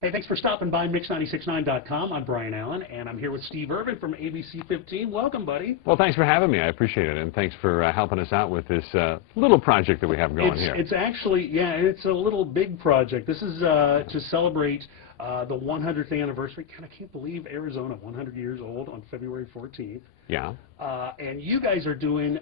Hey, thanks for stopping by Mix969.com. I'm Brian Allen, and I'm here with Steve Irvin from ABC15. Welcome, buddy. Well, thanks for having me. I appreciate it, and thanks for helping us out with this little project that we have going here. It's actually, yeah, it's a little big project. This is to celebrate the 100th anniversary. God, I can't believe Arizona, 100 years old on February 14th. Yeah. And you guys are doing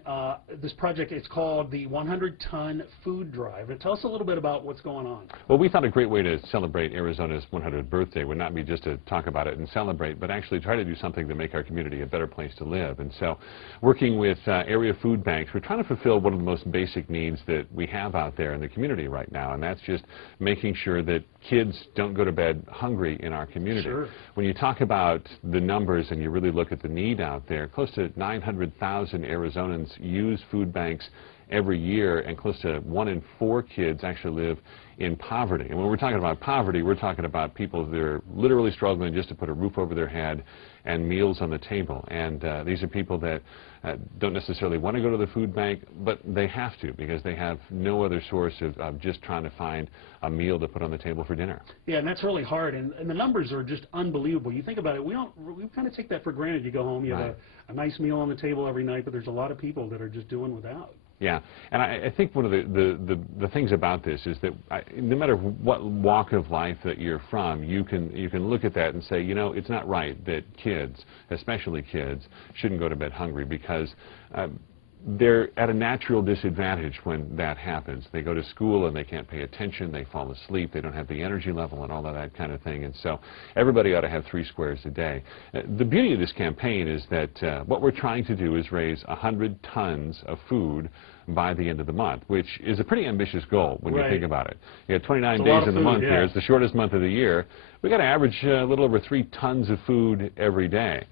this project. It's called the 100-ton food drive. And tell us a little bit about what's going on. Well, we thought a great way to celebrate Arizona's 100th birthday would not be just to talk about it and celebrate, but actually try to do something to make our community a better place to live. And so, working with area food banks, we're trying to fulfill one of the most basic needs that we have out there in the community right now, and that's just making sure that kids don't go to bed hungry in our community. Sure. When you talk about the numbers and you really look at the need out there, close to 900,000 Arizonans use food banks every year, and close to 1 in 4 kids actually live in poverty. And when we're talking about poverty, we're talking about people that are literally struggling just to put a roof over their head and meals on the table. And these are people that don't necessarily want to go to the food bank, but they have to because they have no other source of just trying to find a meal to put on the table for dinner. Yeah, and that's really hard, and the numbers are just unbelievable. You think about it, we kind of take that for granted. You go home, you have a nice meal on the table every night, but there's a lot of people that are just doing without. Yeah, and I think one of the things about this is that no matter what walk of life that you're from, you can look at that and say, you know, it's not right that kids, especially kids, shouldn't go to bed hungry, because they're at a natural disadvantage when that happens. They go to school and they can't pay attention, they fall asleep, they don't have the energy level and all of that kind of thing. And so everybody ought to have 3 squares a day. The beauty of this campaign is that what we're trying to do is raise 100 tons of food by the end of the month, which is a pretty ambitious goal when you think about it. You got 29 days in the month here. It's the shortest month of the year. We've got to average a little over 3 tons of food every day.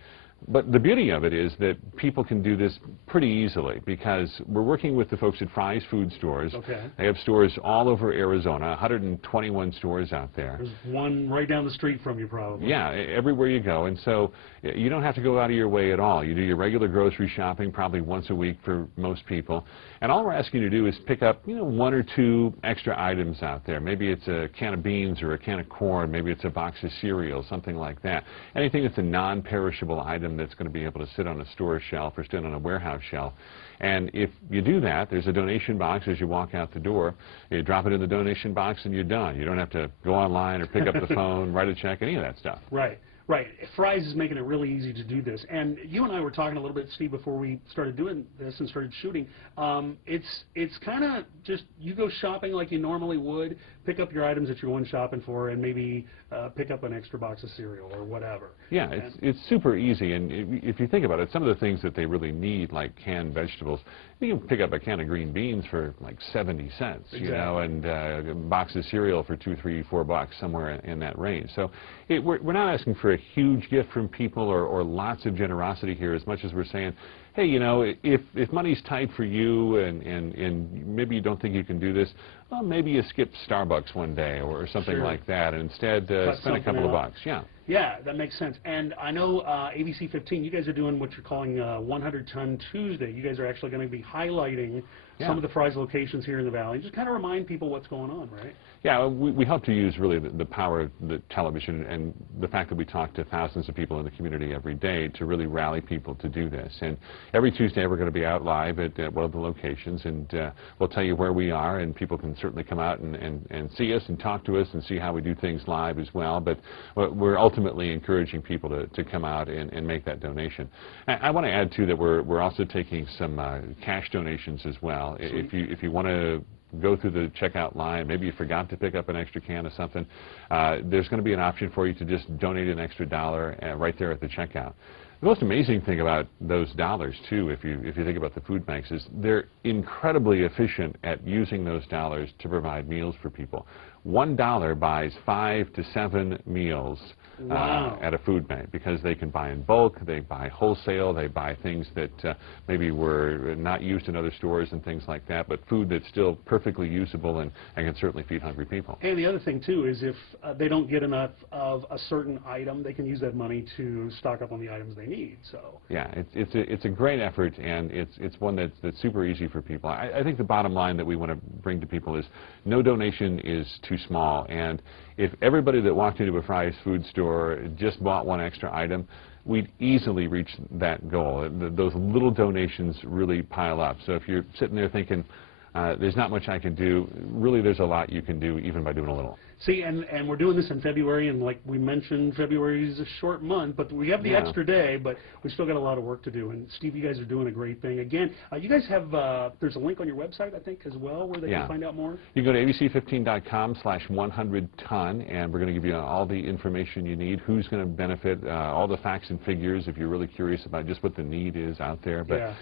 But the beauty of it is that people can do this pretty easily, because we're working with the folks at Fry's Food Stores. Okay. They have stores all over Arizona, 121 stores out there. There's one right down the street from you, probably. Yeah, everywhere you go. And so you don't have to go out of your way at all. You do your regular grocery shopping probably once a week for most people. And all we're asking you to do is pick up, you know, 1 or 2 extra items out there. Maybe it's a can of beans or a can of corn. Maybe it's a box of cereal, something like that. Anything that's a non-perishable item that's going to be able to sit on a store shelf or sit on a warehouse shelf. And if you do that, there's a donation box as you walk out the door. You drop it in the donation box and you're done. You don't have to go online or pick up the phone, write a check, any of that stuff. Right. Right. Fry's is making it really easy to do this. And you and I were talking a little bit, Steve, before we started doing this and started shooting. It's kind of just, you go shopping like you normally would, pick up your items that you're going shopping for, and maybe pick up an extra box of cereal or whatever. Yeah, it's super easy. And if you think about it, some of the things that they really need, like canned vegetables, you can pick up a can of green beans for like 70 cents, you know, and a box of cereal for $2, $3, $4, somewhere in that range. So we're not asking for a huge gift from people or lots of generosity here, as much as we're saying, hey, you know, if money's tight for you and maybe you don't think you can do this, well, maybe you skip Starbucks one day or something like that, and instead spend a couple of bucks. Yeah. Yeah, that makes sense. And I know ABC15, you guys are doing what you're calling 100-ton Tuesday. You guys are actually going to be highlighting some of the Fry's locations here in the Valley. Just kind of remind people what's going on, right? Yeah, we hope to use really the power of the television and the fact that we talk to thousands of people in the community every day to really rally people to do this. And every Tuesday we're going to be out live at one of the locations, and we'll tell you where we are, and people can certainly come out and see us and talk to us and see how we do things live as well. But we're ultimately encouraging people to come out and make that donation. I want to add, too, that we're also taking some cash donations as well. If you want to go through the checkout line, maybe you forgot to pick up an extra can of something, there's going to be an option for you to just donate an extra $1 right there at the checkout. The most amazing thing about those dollars, too, if you think about the food banks, is they're incredibly efficient at using those dollars to provide meals for people. $1 buys 5 to 7 meals at a food bank, because they can buy in bulk, they buy wholesale, they buy things that maybe were not used in other stores and things like that, but food that's still perfectly usable and can certainly feed hungry people. And the other thing, too, is if they don't get enough of a certain item, they can use that money to stock up on the items they need. So yeah, it's a great effort, and it's one that's super easy for people. I think the bottom line that we want to bring to people is no donation is too too small. And if everybody that walked into a Fry's food store just bought one extra item, we'd easily reach that goal. Those little donations really pile up. So if you're sitting there thinking, there's not much I can do, really there's a lot you can do even by doing a little. See, and we're doing this in February, and like we mentioned, February is a short month, but we have the extra day, but we still got a lot of work to do. And Steve, you guys are doing a great thing. Again, you guys have, there's a link on your website, I think, as well, where they can find out more? You can go to abc15.com/100ton, and we're going to give you all the information you need, who's going to benefit, all the facts and figures if you're really curious about just what the need is out there. But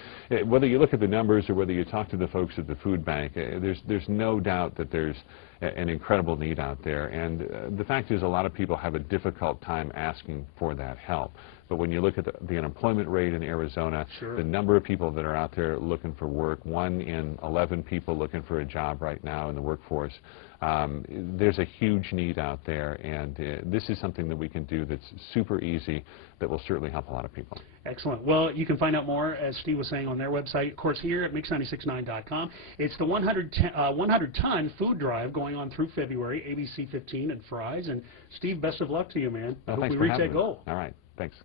whether you look at the numbers or whether you talk to the folks at the food bank, there's no doubt that there's an incredible need out there. And the fact is, a lot of people have a difficult time asking for that help. But when you look at the unemployment rate in Arizona, the number of people that are out there looking for work, 1 in 11 people looking for a job right now in the workforce, there's a huge need out there, and this is something that we can do that's super easy that will certainly help a lot of people. Excellent. Well, you can find out more, as Steve was saying, on their website, of course, here at mix969.com. It's the 100-ton food drive going on through February, ABC15 and Fry's. And Steve, best of luck to you, man. I hope we reach that goal. All right. Thanks.